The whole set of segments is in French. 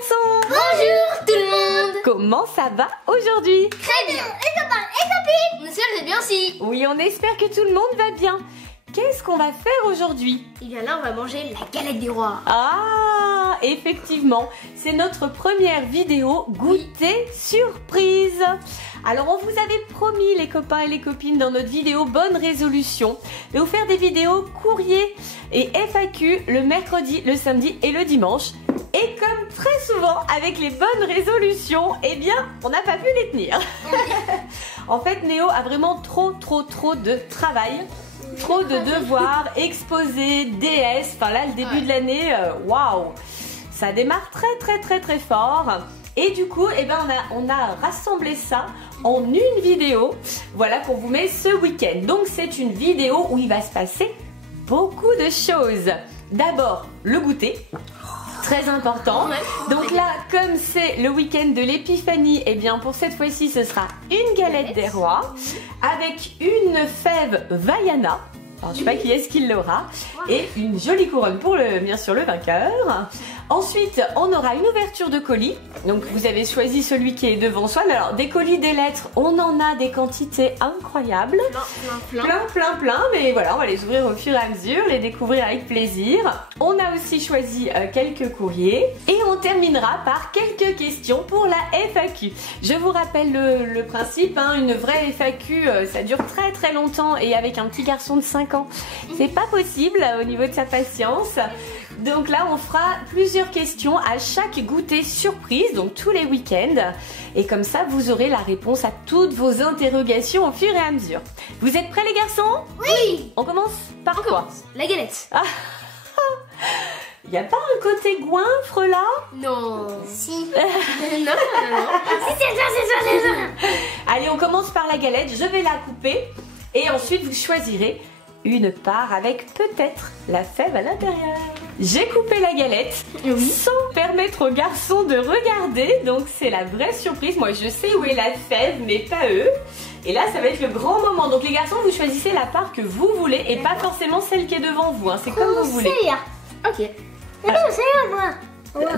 garçons! Bonjour tout le monde! Comment ça va aujourd'hui? Très bien! Et copines! Nous sommes bien aussi! Oui, on espère que tout le monde va bien. Qu'est-ce qu'on va faire aujourd'hui? Et bien là, on va manger la galette des rois. Ah, effectivement, c'est notre première vidéo goûter surprise. Alors, on vous avait promis, les copains et les copines, dans notre vidéo Bonne Résolution, de vous faire des vidéos courrier et FAQ le mercredi, le samedi et le dimanche. Et comme très souvent avec les bonnes résolutions, eh bien, on n'a pas pu les tenir. En fait, Néo a vraiment trop de travail. Trop de devoirs, exposés, DS, enfin là le début de l'année, waouh, ça démarre très fort. Et du coup, eh ben, on a rassemblé ça en une vidéo, voilà, qu'on vous met ce week-end. Donc c'est une vidéo où il va se passer beaucoup de choses. D'abord, le goûter. Très important. Donc là, comme c'est le week-end de l'épiphanie, eh bien pour cette fois-ci, ce sera une galette des rois avec une fève Vaiana. Alors, je sais pas qui est-ce qui l'aura. Et une jolie couronne pour bien sûr le vainqueur. Ensuite, on aura une ouverture de colis. Donc, vous avez choisi celui qui est devant soi. Mais alors, des colis, des lettres, on en a des quantités incroyables. Plein. Mais voilà, on va les ouvrir au fur et à mesure, les découvrir avec plaisir. On a aussi choisi quelques courriers. Et on terminera par quelques questions pour la FAQ. Je vous rappelle le principe, hein, une vraie FAQ, ça dure très longtemps. Et avec un petit garçon de 5 ans, c'est pas possible au niveau de sa patience. Donc là, on fera plusieurs questions à chaque goûter surprise, donc tous les week-ends. Et comme ça, vous aurez la réponse à toutes vos interrogations au fur et à mesure. Vous êtes prêts les garçons? Oui! On commence par quoi? La galette. Y a pas un côté goinfre là? Non. Si. Non. C'est ça. Allez, on commence par la galette. Je vais la couper. Et ensuite, vous choisirez une part avec peut-être la fève à l'intérieur. J'ai coupé la galette sans permettre aux garçons de regarder, donc c'est la vraie surprise. Moi je sais où est la fève mais pas eux. Et là ça va être le grand moment. Donc les garçons, vous choisissez la part que vous voulez et pas forcément celle qui est devant vous, hein. C'est comme vous voulez. Ok. Moi.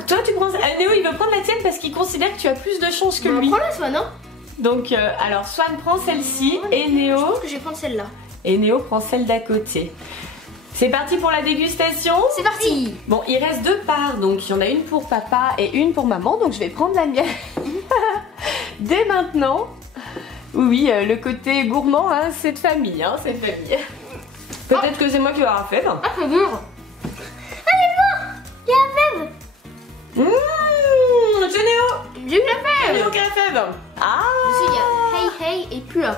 Toi tu prends... Néo il veut prendre la tienne parce qu'il considère que tu as plus de chance que lui. Prends-la Swan, non? Donc alors Swan prend celle-ci et Néo... Je pense que je vais prendre celle-là. Et Néo prend celle d'à côté. C'est parti pour la dégustation? C'est parti! Bon, il reste deux parts, donc il y en a une pour papa et une pour maman, donc je vais prendre la mienne. Dès maintenant. Oui, le côté gourmand, hein, c'est de famille, hein, c'est de famille. Peut-être que c'est moi qui vais avoir la fève. Ah, c'est dur! Allez, voir! Il y a la fève! C'est Néo! J'ai eu la fève! Néo qui a la fève! Ah! Je sais, il y a Hey et Pua.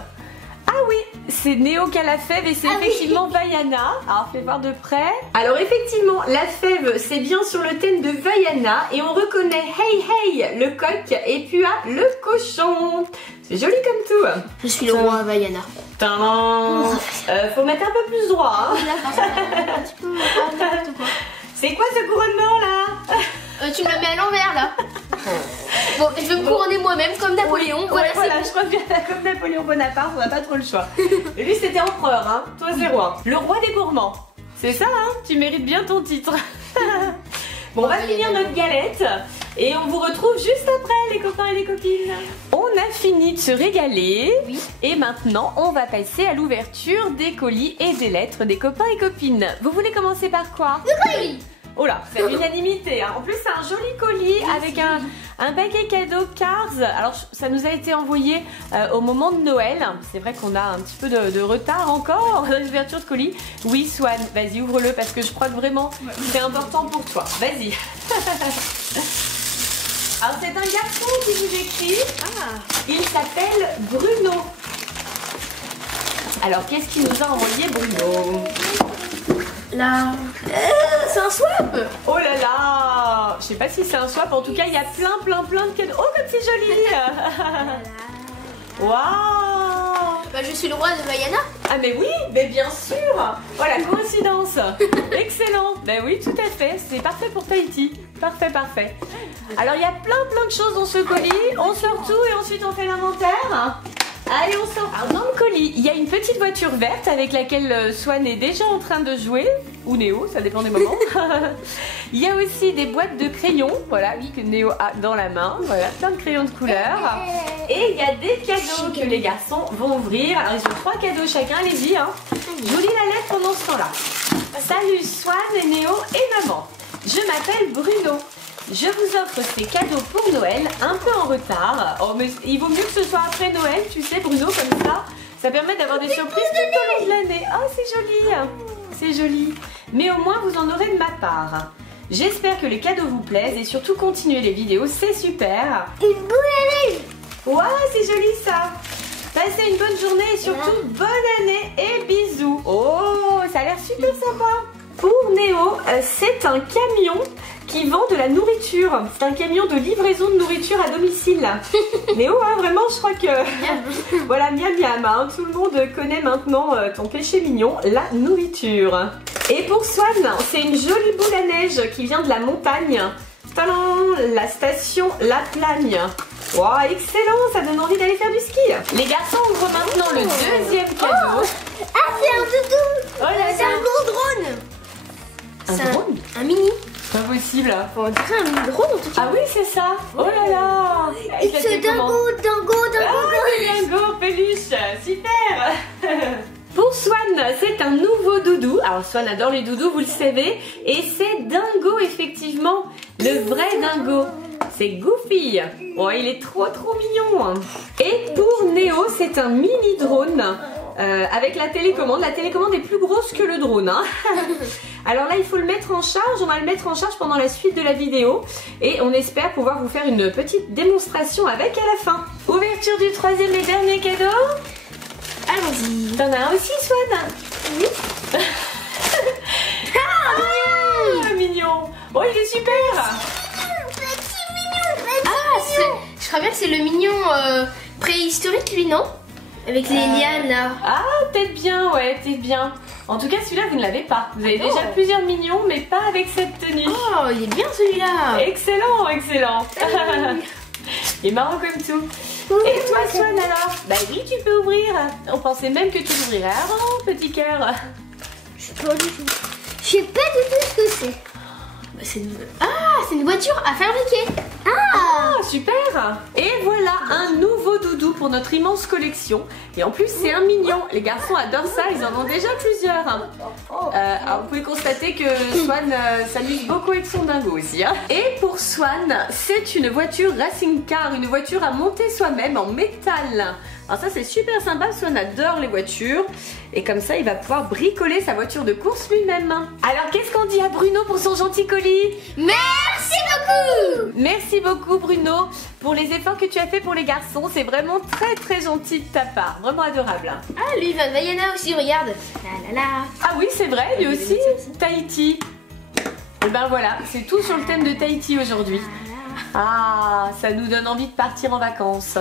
Ah oui, c'est Néo qui a la fève et c'est effectivement Vaiana. Alors fais voir de près. Alors effectivement, la fève c'est bien sur le thème de Vaiana et on reconnaît Hey le coq et Pua le cochon. C'est joli comme tout. Je suis le roi Vaiana. Faut mettre un peu plus droit. Hein. C'est quoi ce couronnement là? Tu me la mets à l'envers là. Bon, je vais me couronner moi-même comme Napoléon. Voilà, je crois que comme Napoléon Bonaparte, on n'a pas trop le choix. Et lui c'était empereur, hein. Toi c'est roi. Le roi des gourmands. C'est ça, hein. Tu mérites bien ton titre. Bon, on va finir notre galette et on vous retrouve juste après les copains et les copines. On a fini de se régaler et maintenant on va passer à l'ouverture des colis et des lettres des copains et copines. Vous voulez commencer par quoi? Le colis. Oh là, c'est l'unanimité, hein. En plus c'est un joli colis avec un paquet cadeau Cars. Alors ça nous a été envoyé au moment de Noël. C'est vrai qu'on a un petit peu de retard encore dans l'ouverture de colis. Oui Swan, vas-y ouvre-le parce que je crois que vraiment c'est important pour toi. Vas-y. Alors c'est un garçon qui vous écrit. Il s'appelle Bruno. Alors qu'est-ce qu'il nous a envoyé Bruno? Là, c'est un swap. Oh là là. Je sais pas si c'est un swap, en tout cas il y a plein de cadeaux. Oh comme c'est joli. Waouh. Bah je suis le roi de Vaiana. Ah mais oui, mais bien sûr. Voilà, coïncidence. Excellent. Ben oui, tout à fait, c'est parfait pour Tahiti. Parfait. Alors il y a plein de choses dans ce colis. On sort tout et ensuite on fait l'inventaire. Allez, on sort. Alors dans le colis, il y a une petite voiture verte avec laquelle Swan est déjà en train de jouer. ou Néo, ça dépend des moments. Il y a aussi des boîtes de crayons, voilà, oui, que Néo a dans la main, voilà, plein de crayons de couleur. Et il y a des cadeaux que les garçons vont ouvrir. Alors ils ont 3 cadeaux chacun, allez-y, hein. Je vous lis la lettre pendant ce temps-là. Salut Swan, Néo et maman. Je m'appelle Bruno. Je vous offre ces cadeaux pour Noël, un peu en retard. Oh, mais il vaut mieux que ce soit après Noël, tu sais, Bruno, comme ça. Ça permet d'avoir des surprises tout au long de l'année. Oh, c'est joli. C'est joli. Mais au moins, vous en aurez de ma part. J'espère que les cadeaux vous plaisent et surtout continuez les vidéos, c'est super. Une boule à neige. Waouh, c'est joli ça. Passez une bonne journée et surtout bonne année et bisous. Oh, ça a l'air super sympa. Pour Néo, c'est un camion qui vend de la nourriture. C'est un camion de livraison de nourriture à domicile. Néo, hein, vraiment, je crois que... voilà, miam miam, hein, tout le monde connaît maintenant ton péché mignon, la nourriture. Et pour Swan, c'est une jolie boule à neige qui vient de la montagne. Tadam, la station La Plagne. Wow, excellent, ça donne envie d'aller faire du ski. Les garçons ouvrent maintenant le deuxième cadeau. Ah, c'est un doudou. Oh là, C'est un gros drone. un drone? Un mini. Pas possible. On dirait un mini drone en tout cas. Ah oui, c'est ça. Oh là là. C'est dingo, dingo, Ah, dingo, peluche, super. Pour Swan, c'est un nouveau doudou. Alors Swan adore les doudous, vous le savez. Et c'est Dingo, effectivement. Le vrai Dingo. C'est Goofy. Oh, il est trop mignon. Et pour Néo, c'est un mini drone. Avec la télécommande. La télécommande est plus grosse que le drone. Hein. Alors là, il faut le mettre en charge. On va le mettre en charge pendant la suite de la vidéo. Et on espère pouvoir vous faire une petite démonstration avec à la fin. Ouverture du troisième et dernier cadeau. Allons-y. T'en as un aussi, Swan? Oui. Ah, mignon. Oh, il est super. Petit mignon, Ah, je crois bien que c'est le mignon préhistorique, lui, non? Avec les lianes là. Ah, peut-être bien, ouais, peut-être bien. En tout cas, celui-là, vous ne l'avez pas. Vous avez déjà plusieurs mignons, mais pas avec cette tenue. Oh, il est bien celui-là. Excellent, excellent. Il est marrant comme tout. Et toi, Swan, alors? Bah oui, tu peux ouvrir. On pensait même que tu l'ouvrirais avant, petit cœur. Je sais pas du tout. Je sais pas du tout ce que c'est. Bah, c'est une voiture à fabriquer. Ah, super. Et voilà un nouveau doudou pour notre immense collection. Et en plus, c'est un mignon. Les garçons adorent ça, ils en ont déjà plusieurs. Alors, vous pouvez constater que Swan s'amuse beaucoup avec son dingo aussi. Hein. Et pour Swan, c'est une voiture racing car, une voiture à monter soi-même en métal. Alors ça, c'est super sympa, Swan adore les voitures. Et comme ça, il va pouvoir bricoler sa voiture de course lui-même. Alors, qu'est-ce qu'on dit à Bruno pour son gentil colis? Merci beaucoup. Merci beaucoup Bruno pour les efforts que tu as fait pour les garçons. C'est vraiment très gentil de ta part. Vraiment adorable. Ah, lui, Van Vaiana aussi, regarde. La la la. Ah oui, c'est vrai, lui aussi. Tahiti. Et ben voilà, c'est tout sur le thème de Tahiti aujourd'hui. Ah, ça nous donne envie de partir en vacances.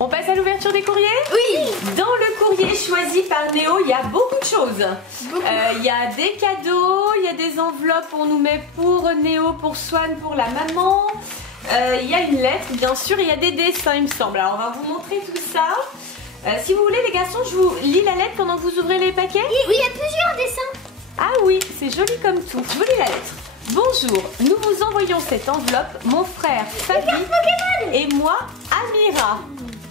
On passe à l'ouverture des courriers? Oui. Dans le courrier choisi par Néo, il y a beaucoup de choses. Il y a des cadeaux, il y a des enveloppes, on nous met pour Néo, pour Swan, pour la maman. Il y a une lettre, bien sûr, il y a des dessins, il me semble. Alors, on va vous montrer tout ça. Si vous voulez, les garçons, je vous lis la lettre pendant que vous ouvrez les paquets. Oui, il y a plusieurs dessins. Ah oui, c'est joli comme tout. Je vous lis la lettre. Bonjour, nous vous envoyons cette enveloppe, mon frère Fabi et moi, Amira.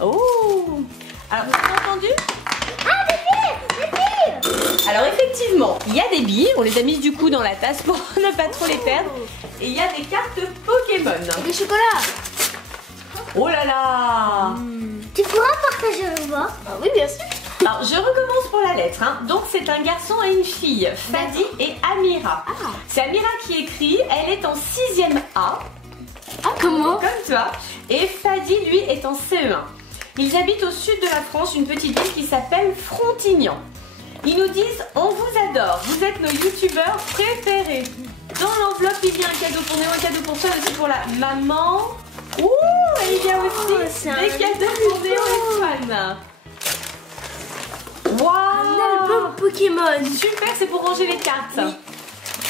Oh. Alors, vous avez entendu? Ah, des billes. Alors effectivement, il y a des billes, on les a mises du coup dans la tasse pour ne pas trop les perdre. Et il y a des cartes Pokémon. Des chocolats. Oh là là. Tu pourras partager le bas? Ah oui, bien sûr. Alors je recommence pour la lettre. Hein. Donc c'est un garçon et une fille, Fadi et Amira. C'est Amira qui écrit, elle est en 6e A. Ah, comment? Comme toi. Et Fadi, lui, est en CE1. Ils habitent au sud de la France, une petite ville qui s'appelle Frontignan. Ils nous disent, on vous adore, vous êtes nos youtubeurs préférés. Dans l'enveloppe, il y a un cadeau pour Néo, un cadeau pour toi, aussi pour la maman. Ouh, et il y a aussi des cadeaux pour Néo et Swan. Waouh, Un album Pokémon. super, c'est pour ranger les cartes. Oui.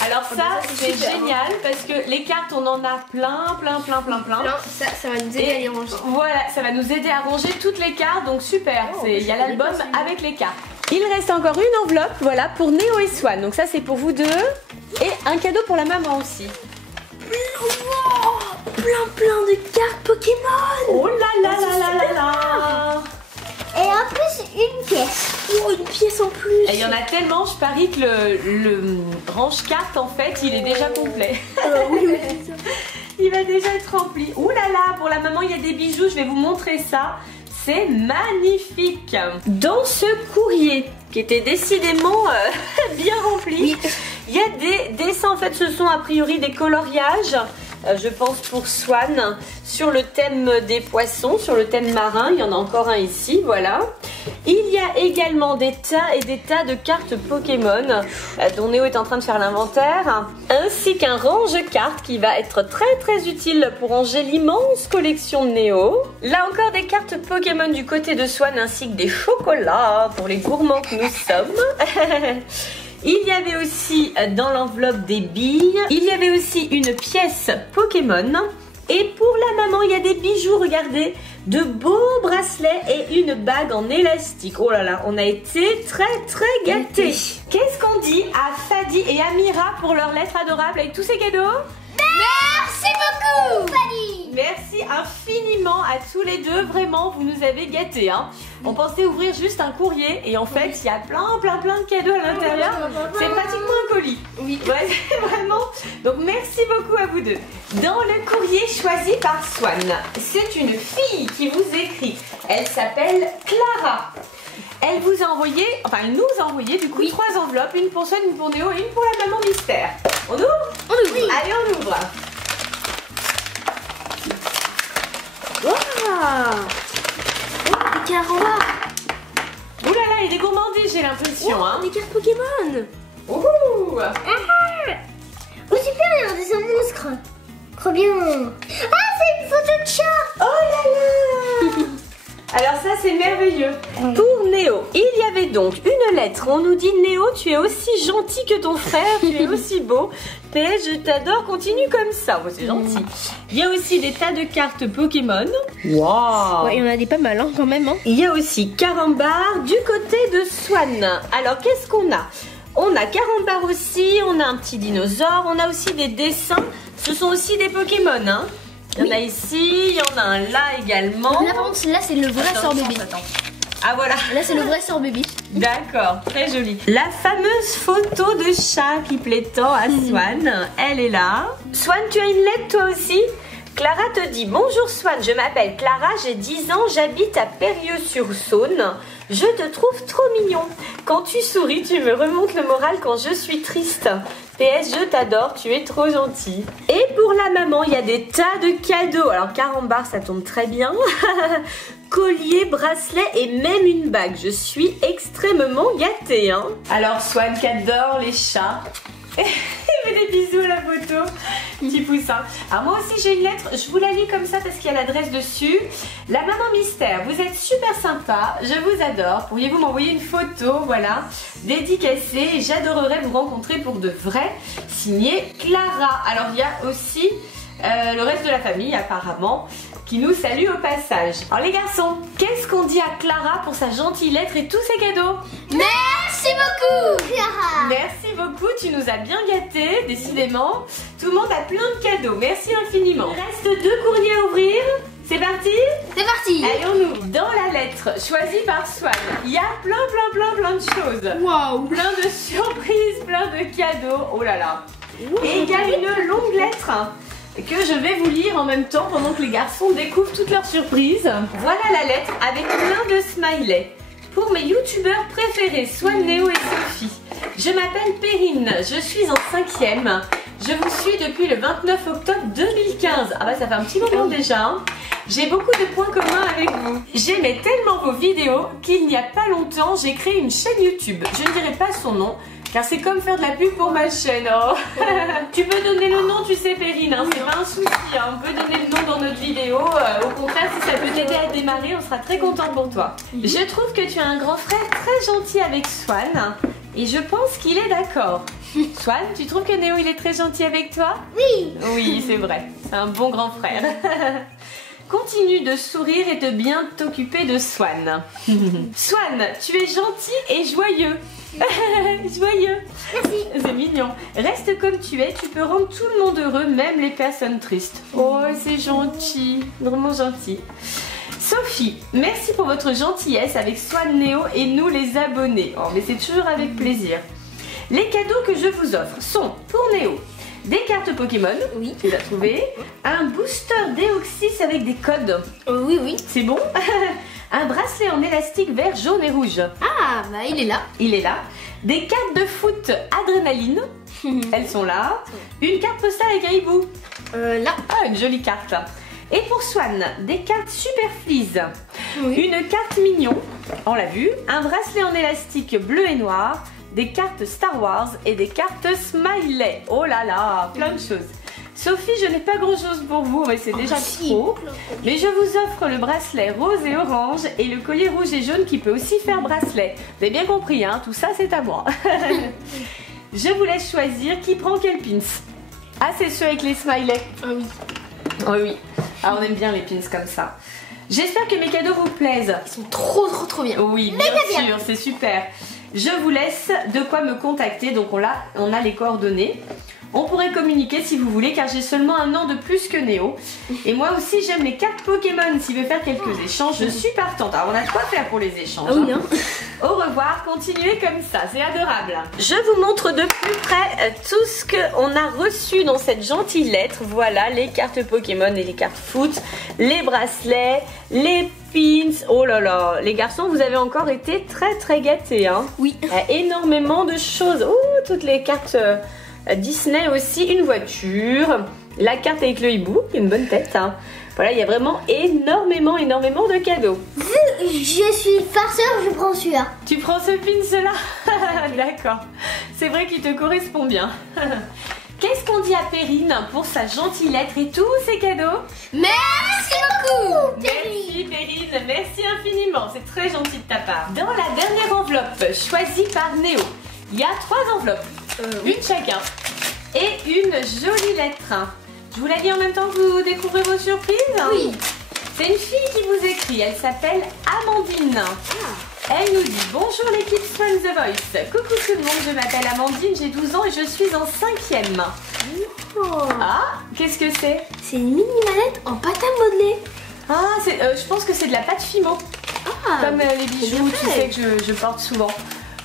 Alors ça, c'est super, génial parce que les cartes, on en a plein. Non, ça va nous aider à les ranger. Voilà, ça va nous aider à ranger toutes les cartes, donc super. Il y a l'album avec les cartes. Il reste encore une enveloppe, voilà, pour Néo et Swan. Donc ça, c'est pour vous deux. Et un cadeau pour la maman aussi. Plein de cartes Pokémon. Oh là là là là là là. Et en plus, une pièce. Oh, une pièce en plus. Et il y en a tellement, je parie que le range carte, en fait, il est déjà complet. Oui. Il va déjà être rempli. Ouh là là, pour la maman, il y a des bijoux. Je vais vous montrer ça. C'est magnifique. Dans ce courrier, qui était décidément bien rempli, Oui. il y a des dessins. En fait, ce sont a priori des coloriages. Je pense pour Swan, sur le thème des poissons, sur le thème marin. Il y en a encore un ici, voilà. Il y a également des tas et des tas de cartes Pokémon dont Néo est en train de faire l'inventaire, ainsi qu'un range-cartes qui va être très utile pour ranger l'immense collection de Néo. Là encore des cartes Pokémon du côté de Swan, ainsi que des chocolats pour les gourmands que nous sommes. Il y avait aussi dans l'enveloppe des billes, il y avait aussi une pièce Pokémon. Et pour la maman, il y a des bijoux, regardez, de beaux bracelets et une bague en élastique. Oh là là, on a été très gâtés. Qu'est-ce qu'on dit à Fadi et Amira pour leur lettre adorable avec tous ces cadeaux? Merci beaucoup, Fanny. Merci infiniment à tous les deux, vraiment, vous nous avez gâtés. Hein. On pensait ouvrir juste un courrier et en fait, il y a plein de cadeaux à l'intérieur. C'est pratiquement un colis. Oui. Ouais, vraiment. Donc merci beaucoup à vous deux. Dans le courrier choisi par Swan, c'est une fille qui vous écrit. Elle s'appelle Clara. Elle vous a envoyé, enfin elle nous a envoyé du coup 3 enveloppes, une pour Swan, une pour Néo et une pour la maman mystère. On ouvre? On ouvre. Oui. Allez, on ouvre. Waouh. Des carambars. Ouh là là, il y a des gourmandises, j'ai l'impression. Hein. Des cartes Pokémon. Ouh. Oh super, il y a des monstres. Trop bien. Ah, c'est une photo de chat. Oh là là. Alors ça c'est merveilleux. Pour Néo, il y avait donc une lettre. On nous dit Néo, tu es aussi gentil que ton frère, tu es aussi beau. PS, je t'adore, continue comme ça. Oh, c'est gentil. Il y a aussi des tas de cartes Pokémon. Waouh. Ouais, il y en a des pas mal hein, quand même. Hein. Il y a aussi Carambar du côté de Swan. Alors qu'est-ce qu'on a? On a Carambar aussi, on a un petit dinosaure, on a aussi des dessins. Ce sont aussi des Pokémon, hein. Il y en a ici, il y en a un là également. Là par contre, là c'est le vrai sort bébé. Ah voilà. Là c'est le vrai sort bébé. D'accord, très joli. La fameuse photo de chat qui plaît tant à Swan, elle est là. Swan, tu as une lettre toi aussi? Clara te dit: bonjour Swan, je m'appelle Clara, j'ai 10 ans, j'habite à Périeux-sur-Saône. Je te trouve trop mignon. Quand tu souris, tu me remontes le moral quand je suis triste. PS, je t'adore, tu es trop gentil. Et pour la maman, il y a des tas de cadeaux. Alors Carambar, ça tombe très bien. Collier, bracelet et même une bague. Je suis extrêmement gâtée. Hein. Alors Swan qui adore les chats. Il fait des bisous à la photo. Petit poussin. Alors moi aussi j'ai une lettre. Je vous la lis comme ça parce qu'il y a l'adresse dessus. La maman mystère, vous êtes super sympa. Je vous adore. Pourriez-vous m'envoyer une photo, voilà, dédicacée. J'adorerais vous rencontrer pour de vrai. Signé Clara. Alors il y a aussi le reste de la famille apparemment qui nous salue au passage. Alors les garçons, qu'est-ce qu'on dit à Clara pour sa gentille lettre et tous ses cadeaux? Merci beaucoup, Clara. Merci beaucoup, tu nous as bien gâtés, décidément. Tout le monde a plein de cadeaux, merci infiniment. Il reste 2 courriers à ouvrir. C'est parti? C'est parti. Allez, on ouvre. Dans la lettre choisie par Swan, il y a plein de choses. Waouh. Plein de surprises, plein de cadeaux. Oh là là. Et il y a une longue lettre que je vais vous lire en même temps pendant que les garçons découvrent toutes leurs surprises. Voilà la lettre avec plein de smileys. Pour mes youtubeurs préférés, Swan, Néo et Sophie. Je m'appelle Perrine, je suis en 5e. Je vous suis depuis le 29 octobre 2015. Ah bah ça fait un petit moment déjà. Hein. J'ai beaucoup de points communs avec vous. J'aimais tellement vos vidéos qu'il n'y a pas longtemps, j'ai créé une chaîne YouTube. Je ne dirai pas son nom, car c'est comme faire de la pub pour ma chaîne. Oh. Tu peux donner le nom, tu sais Perrine, hein, c'est pas un souci. Hein. On peut donner le nom dans notre vidéo. Au contraire, si ça peut t'aider à démarrer, on sera très content pour toi. Je trouve que tu as un grand frère très gentil avec Swan. Et je pense qu'il est d'accord. Swan, tu trouves que Néo il est très gentil avec toi? Oui. Oui, c'est vrai. C'est un bon grand frère. Continue de sourire et de bien t'occuper de Swan. Swan, tu es gentil et joyeux. Joyeux. Merci. C'est mignon. Reste comme tu es, tu peux rendre tout le monde heureux, même les personnes tristes. Oh, c'est gentil, vraiment gentil. Sophie, merci pour votre gentillesse avec Swan, Néo et nous les abonnés. Oh, mais c'est toujours avec plaisir. Les cadeaux que je vous offre sont pour Néo des cartes Pokémon, Oui. tu l'as trouvé, un booster Deoxys avec des codes, Oui, oui. c'est bon. Un bracelet en élastique vert, jaune et rouge, Ah, bah il est là. il est là. Des cartes de foot Adrénaline, elles sont là. Une carte postale avec un hibou, Là. ah une jolie carte. Et pour Swan, des cartes Super Fleas, Oui. une carte Mignon, on l'a vu, un bracelet en élastique bleu et noir, des cartes Star Wars et des cartes Smiley. Oh là là, plein de choses. Sophie, je n'ai pas grand chose pour vous, mais c'est déjà si. trop. Mais je vous offre le bracelet rose et orange et le collier rouge et jaune qui peut aussi faire bracelet. Vous avez bien compris, hein, tout ça c'est à moi. Je vous laisse choisir qui prend quel pins. Ah, c'est ceux avec les smileys. Ah oui. Oui, oui. Ah, on aime bien les pins comme ça. J'espère que mes cadeaux vous plaisent. Ils sont trop bien. Oui, bien sûr, c'est super. Je vous laisse de quoi me contacter. Donc on a les coordonnées. On pourrait communiquer si vous voulez car j'ai seulement 1 an de plus que Néo. Et moi aussi j'aime les cartes Pokémon. S'il veut faire quelques échanges, je suis partante. Alors on a de quoi faire pour les échanges. Ah oui, hein. Au revoir, continuez comme ça, c'est adorable. Je vous montre de plus près tout ce qu'on a reçu dans cette gentille lettre. Voilà les cartes Pokémon et les cartes foot, les bracelets, les pins. Oh là là, les garçons, vous avez encore été très gâtés, hein. Oui. Il y a énormément de choses. Oh, toutes les cartes Disney aussi, une voiture, la carte avec le hibou, qui a une bonne tête, hein. Voilà, il y a vraiment énormément de cadeaux. Vu que je suis farceur, je prends celui-là. Tu prends ce pin-là? D'accord. C'est vrai qu'il te correspond bien. Qu'est-ce qu'on dit à Perrine pour sa gentille lettre et tous ses cadeaux? Merci beaucoup. Merci Perrine, merci infiniment. C'est très gentil de ta part. Dans la dernière enveloppe choisie par Néo, il y a 3 enveloppes, une chacun, et une jolie lettre. Je vous la lis en même temps que vous découvrez vos surprises? Oui. C'est une fille qui vous écrit, elle s'appelle Amandine. Elle nous dit: bonjour l'équipe Swan The Voice. Coucou tout le monde, je m'appelle Amandine, j'ai 12 ans et je suis en 5e. Oh. Ah, qu'est-ce que c'est? C'est une mini manette en pâte à modeler. Ah, je pense que c'est de la pâte Fimo. Ah. Comme les bijoux, bien tu fait. sais que je porte souvent.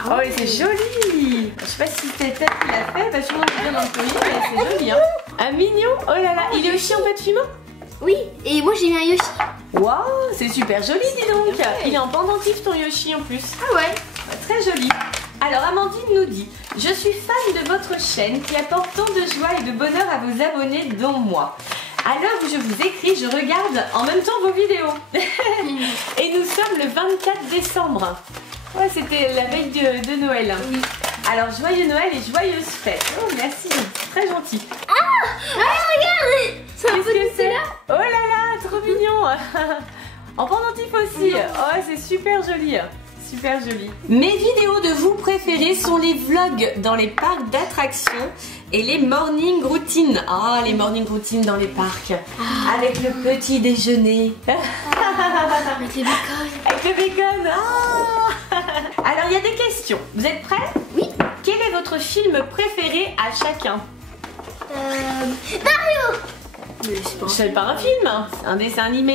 Ah Oh, et c'est joli. Je sais pas si c'est elle qui l'a fait, parce que moi je viens dans le colis, mais c'est joli, hein. Un mignon. Oh là là, il est aussi en pâte Fimo? Oui. Et moi j'ai eu un Yoshi. Waouh, c'est super joli, dis donc. Il est en pendentif ton Yoshi en plus. Ah ouais. Très joli. Alors Amandine nous dit: je suis fan de votre chaîne qui apporte tant de joie et de bonheur à vos abonnés dont moi. À l'heure où je vous écris, je regarde en même temps vos vidéos. Et nous sommes le 24 décembre. Ouais, c'était la veille de Noël. Oui. Alors joyeux Noël et joyeuses fêtes. Oh merci, très gentil. Regarde. C'est un Qu'est-ce peu que de c'est? là. Oh là là, trop mignon. En pendentif aussi. Oh, c'est super joli. Super joli. Mes vidéos de vous préférées sont les vlogs dans les parcs d'attractions et les morning routines. Ah, les morning routines dans les parcs. Avec le petit déjeuner. Avec les bacon. Avec le bacon. Ah. Alors, il y a des questions. Vous êtes prêts? Oui. Quel est votre film préféré à chacun? Mario. Mais c'est pas un- C'est pas un film, hein. C'est un dessin animé.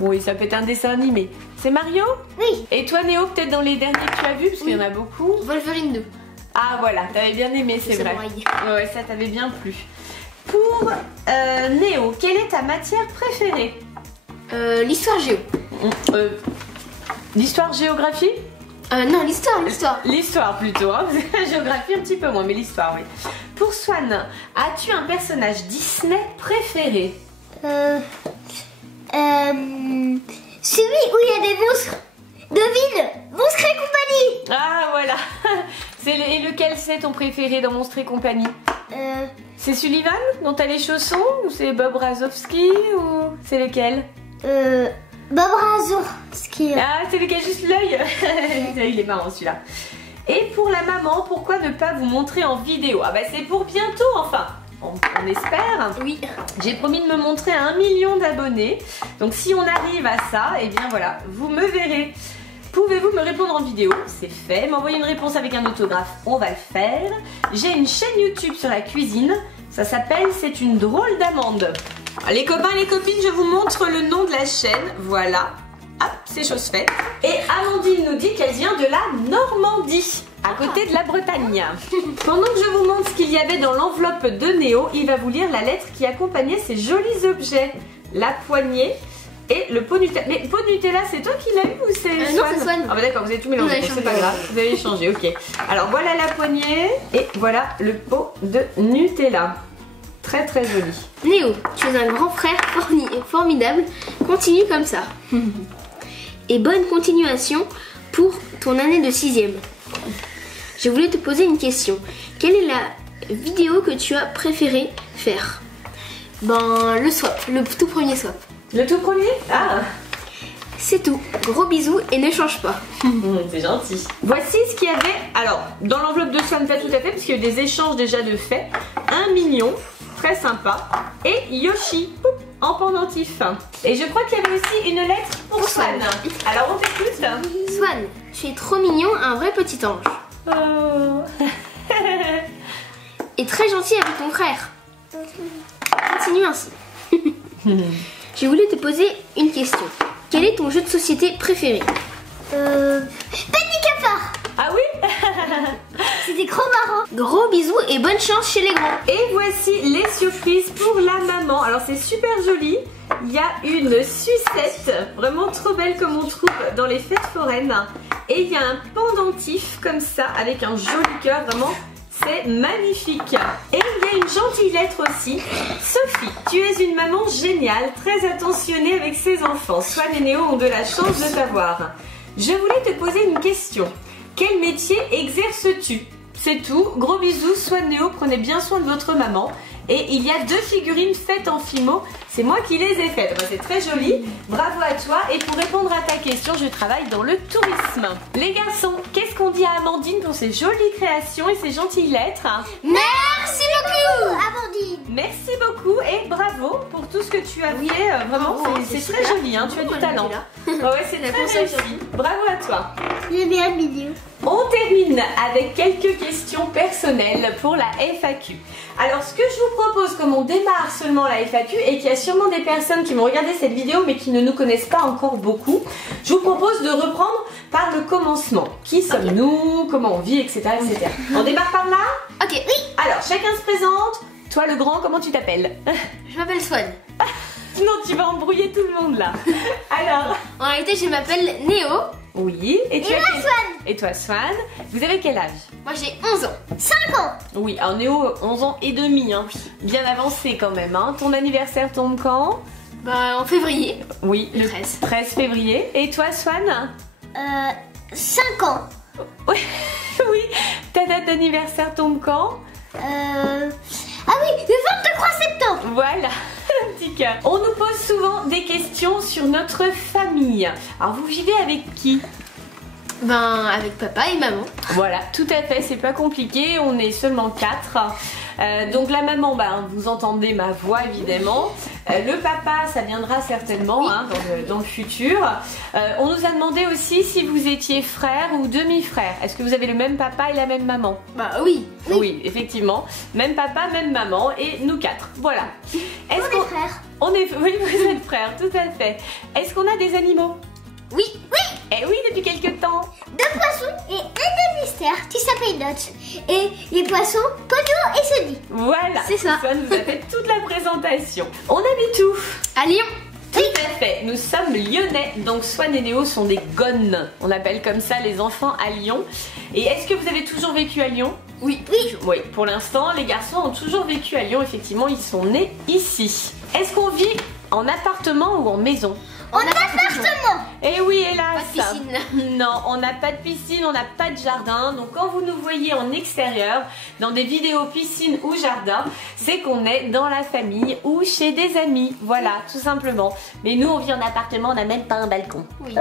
Oui, ça peut être un dessin animé. C'est Mario? Oui. Et toi Néo, peut-être dans les derniers que tu as vus, parce qu'il y en a beaucoup. Wolverine 2. Ah voilà, t'avais bien aimé, c'est vrai. Samouraï. Ouais, ça t'avait bien plu. Pour Néo, quelle est ta matière préférée? L'histoire géo. L'histoire géographie? Non, l'histoire. L'histoire plutôt, hein. La géographie un petit peu moins, mais l'histoire, oui. Pour Swan, as-tu un personnage Disney préféré? Celui où il y a des monstres. Devine. Monstres et compagnie. Ah voilà. Et lequel c'est ton préféré dans Monstres et compagnie? C'est Sullivan dont t'as les chaussons? Ou c'est Bob Razowski? Ou c'est lequel? Bob Razowski. Ah, c'est lequel juste l'œil? Il est marrant celui-là. Et pour la maman, pourquoi ne pas vous montrer en vidéo? Ah bah c'est pour bientôt enfin. on espère. Oui. J'ai promis de me montrer à 1 million d'abonnés. Donc si on arrive à ça, et bien voilà, vous me verrez. Pouvez-vous me répondre en vidéo? C'est fait. M'envoyer une réponse avec un autographe, on va le faire. J'ai une chaîne YouTube sur la cuisine. Ça s'appelle C'est une drôle d'amande. Les copains et les copines, je vous montre le nom de la chaîne. Voilà. Hop, c'est chose faite. Et Amandine nous dit qu'elle vient de la Normandie, à côté de la Bretagne. Pendant que je vous montre ce qu'il y avait dans l'enveloppe de Néo, il va vous lire la lettre qui accompagnait ces jolis objets. La poignée et le pot Nutella. Mais pot Nutella, c'est toi qui l'as eu ou c'est non, c'est Swan. Ah bah d'accord, vous avez tout mélangé, c'est pas grave. Vous avez changé, ok. Alors voilà la poignée et voilà le pot de Nutella. Très très joli. Néo, tu es un grand frère formidable. Continue comme ça. Et bonne continuation pour ton année de 6e. Je voulais te poser une question. Quelle est la vidéo que tu as préféré faire? Ben, le swap, le tout premier swap. Le tout premier? Ah. C'est tout. Gros bisous et ne change pas. C'est gentil. Voici ce qu'il y avait. Alors, dans l'enveloppe de Swan, pas tout à fait, parce qu'il y a eu des échanges déjà de fait. 1 million, très sympa. Et Yoshi, poup, en pendentif. Et je crois qu'il y avait aussi une lettre pour Swan. Alors, on t'écoute. Swan, tu es trop mignon, un vrai petit ange. Oh. Et très gentil avec ton frère. Continue ainsi. Je voulais te poser une question. Quel est ton jeu de société préféré? Petit cafard. Ah oui. C'était trop marrant. Gros bisous et bonne chance chez les grands. Et voici les surprises pour la maman. Alors c'est super joli. Il y a une sucette, vraiment trop belle comme on trouve dans les fêtes foraines. Et il y a un pendentif comme ça avec un joli cœur, vraiment. C'est magnifique. Et il y a une gentille lettre aussi. Sophie, tu es une maman géniale, très attentionnée avec ses enfants. Swan et Néo ont de la chance de t'avoir. Je voulais te poser une question. Quel métier exerces-tu? C'est tout. Gros bisous. Swan, Néo, prenez bien soin de votre maman. Et il y a 2 figurines faites en Fimo. C'est moi qui les ai faites. C'est très joli. Bravo à toi. Et pour répondre à ta question, je travaille dans le tourisme. Les garçons, qu'est-ce qu'on dit à Amandine pour ces jolies créations et ces gentilles lettres? Merci beaucoup, Amandine. Merci beaucoup et bravo pour tout ce que tu as fait. Vraiment, c'est très joli. Hein, tu as du talent. Oh ouais, c'est très réussi. Bravo à toi. J'ai bien la vidéo. On termine avec quelques questions personnelles pour la FAQ. Alors ce que je vous propose, comme on démarre seulement la FAQ et qu'il y a sûrement des personnes qui vont regarder cette vidéo mais qui ne nous connaissent pas encore beaucoup, je vous propose de reprendre par le commencement. Qui sommes-nous? Comment on vit, etc., etc. On démarre par là? Ok, oui. Alors chacun se présente. Toi le grand, comment tu t'appelles? Je m'appelle Swan. Non, tu vas embrouiller tout le monde là. Alors, en réalité, je m'appelle Néo. Oui, et tu Et as moi, quel... Swan. Et toi Swan, vous avez quel âge? Moi, j'ai 11 ans. 5 ans. Oui, alors Néo, 11 ans et demi, hein. Bien avancé quand même. Hein. Ton anniversaire tombe quand? Bah, en février. Oui, le 13. 13 février. Et toi Swan? 5 ans. Oui, oui. Ta date d'anniversaire tombe quand? Ah oui, le 23 septembre. Voilà, un petit cœur. On nous pose souvent des questions sur notre famille. Alors vous vivez avec qui? Ben, avec papa et maman. Voilà, tout à fait, c'est pas compliqué, on est seulement 4. Donc la maman, bah, vous entendez ma voix évidemment. Le papa, ça viendra certainement Oui. hein, dans le futur. On nous a demandé aussi si vous étiez frère ou demi-frère. Est-ce que vous avez le même papa et la même maman? Bah oui. Oui, effectivement. Même papa, même maman et nous 4. Voilà. On est frères. Oui, vous êtes frères, tout à fait. Est-ce qu'on a des animaux? Oui. Eh oui, depuis quelques temps. 2 poissons et un hamster qui s'appelle Dodge. Et les poissons, Pono et Sony. Voilà. C'est ça. Ça nous a fait toute la présentation. On habite où? À Lyon. Tout à fait, nous sommes lyonnais, donc Swan et Néo sont des gonnes. On appelle comme ça les enfants à Lyon. Et est-ce que vous avez toujours vécu à Lyon? Oui. Oui, pour l'instant, les garçons ont toujours vécu à Lyon, effectivement, ils sont nés ici. Est-ce qu'on vit en appartement ou en maison? On a l'appartement. Et oui, hélas. Pas de piscine. Non, on n'a pas de piscine, on n'a pas de jardin. Donc quand vous nous voyez en extérieur, dans des vidéos piscine ou jardin, c'est qu'on est dans la famille ou chez des amis. Voilà, tout simplement. Mais nous, on vit en appartement, on n'a même pas un balcon. Oui.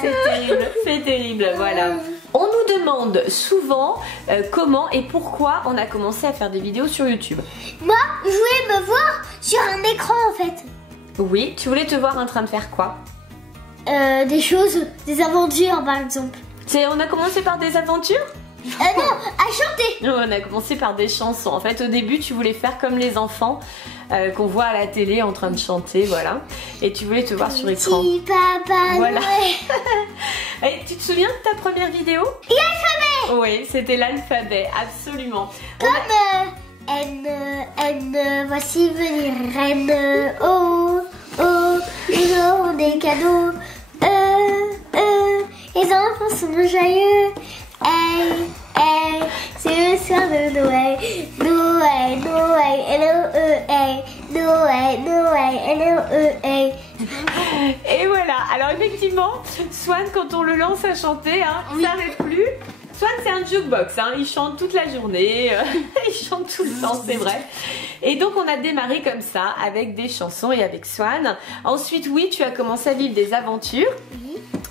C'est terrible, c'est terrible, voilà. On nous demande souvent comment et pourquoi on a commencé à faire des vidéos sur YouTube. Moi, je voulais me voir sur un écran en fait. Oui, tu voulais te voir en train de faire quoi? Des choses, des aventures par exemple. On a commencé par des aventures? Non, à chanter. On a commencé par des chansons. En fait, au début, tu voulais faire comme les enfants qu'on voit à la télé en train de chanter, voilà. Et tu voulais te voir sur écran. Petit papa Voilà. Noël. Et tu te souviens de ta première vidéo? L'alphabet. Oui, c'était l'alphabet, absolument. Comme N, voici venir N, O, nous aurons des cadeaux. Les enfants sont joyeux. C'est le soir de Noël. Noël, Noël, L-O-E-L. Noël, Noël, L-O-E-L. Et voilà, alors effectivement, Swan, quand on le lance à chanter, hein, Oui. ça n'arrête plus. Swan, c'est un jukebox, hein, il chante toute la journée, il chante tout le temps, c'est vrai. Et donc on a démarré comme ça, avec des chansons et avec Swan. Ensuite, oui, tu as commencé à vivre des aventures.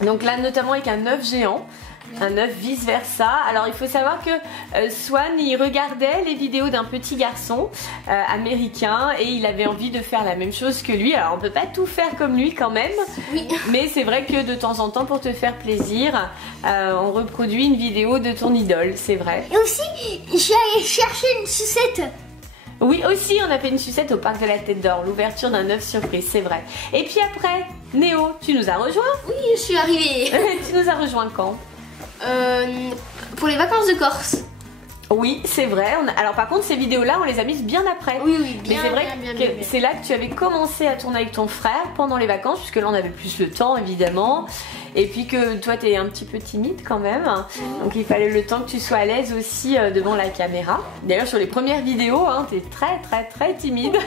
Donc là, notamment avec un œuf géant. Un œuf vice versa. Alors il faut savoir que Swan, il regardait les vidéos d'un petit garçon américain et il avait envie de faire la même chose que lui. Alors on peut pas tout faire comme lui quand même, Oui. mais c'est vrai que de temps en temps, pour te faire plaisir, on reproduit une vidéo de ton idole, c'est vrai. Et aussi, j'ai allé chercher une sucette. Oui, aussi on a fait une sucette au parc de la Tête d'Or, l'ouverture d'un œuf surprise, c'est vrai. Et puis après, Néo, tu nous as rejoint. Oui, je suis arrivée. Tu nous as rejoint quand? Pour les vacances de Corse. Oui, c'est vrai. Alors par contre, ces vidéos-là, on les a mises bien après. Oui, oui, Mais bien. c'est vrai bien, que bien, bien. c'est là que tu avais commencé à tourner avec ton frère pendant les vacances, puisque là on avait plus le temps évidemment. Et puis que toi tu es un petit peu timide quand même. Donc il fallait le temps que tu sois à l'aise aussi devant la caméra. D'ailleurs sur les premières vidéos, hein, tu es très timide.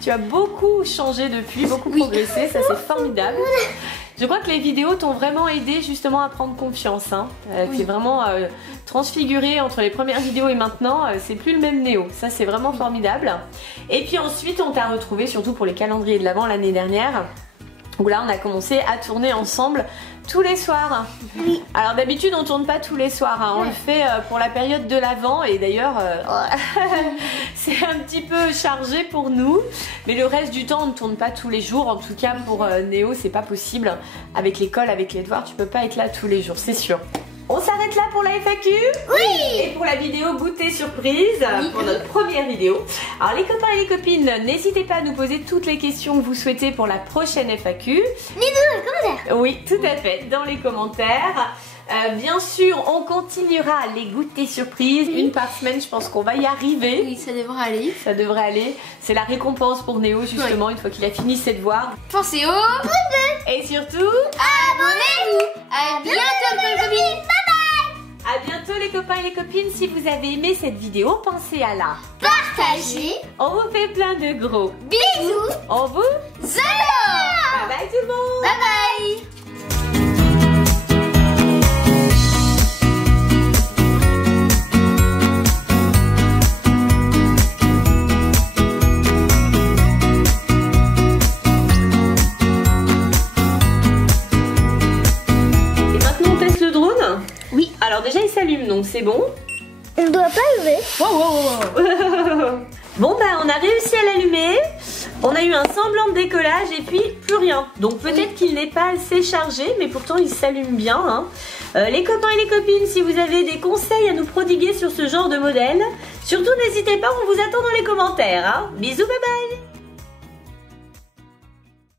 Tu as beaucoup changé depuis, beaucoup progressé, ça c'est formidable. Je crois que les vidéos t'ont vraiment aidé justement à prendre confiance. Hein. T'es vraiment transfiguré entre les premières vidéos et maintenant, c'est plus le même Néo. Ça c'est vraiment formidable. Et puis ensuite on t'a retrouvé surtout pour les calendriers de l'Avent l'année dernière, où là on a commencé à tourner ensemble tous les soirs. Oui. Alors d'habitude on tourne pas tous les soirs, hein. On le fait pour la période de l'Avent et d'ailleurs c'est un petit peu chargé pour nous, mais le reste du temps on ne tourne pas tous les jours. En tout cas pour Néo c'est pas possible, avec l'école, avec les devoirs, tu peux pas être là tous les jours, c'est sûr. On s'arrête là pour la FAQ. Oui. Et pour la vidéo goûter surprise, pour notre première vidéo. Alors les copains et les copines, n'hésitez pas à nous poser toutes les questions que vous souhaitez pour la prochaine FAQ. Les deux dans les commentaires. Oui, tout à fait, dans les commentaires. Bien sûr, on continuera les goûter surprises. Une par semaine, je pense qu'on va y arriver. Oui, ça devrait aller. Ça devrait aller. C'est la récompense pour Néo, justement, une fois qu'il a fini ses devoirs. Pensez au... Et surtout, Abonnez-vous. À bientôt, les copines. à bientôt les copains et les copines. Si vous avez aimé cette vidéo, pensez à la Partagez. On vous fait plein de gros. Bisous. On vous... Zalo. Bye bye tout le monde. Bye bye. Et maintenant on teste le drone. Oui. Alors déjà il s'allume donc c'est bon. On ne doit pas lever. Bon bah on a réussi à l'allumer. On a eu un semblant de décollage et puis plus rien. Donc peut-être qu'il n'est pas assez chargé, mais pourtant il s'allume bien. Hein. Les copains et les copines, si vous avez des conseils à nous prodiguer sur ce genre de modèle, surtout n'hésitez pas, on vous attend dans les commentaires. Hein. Bisous, bye bye.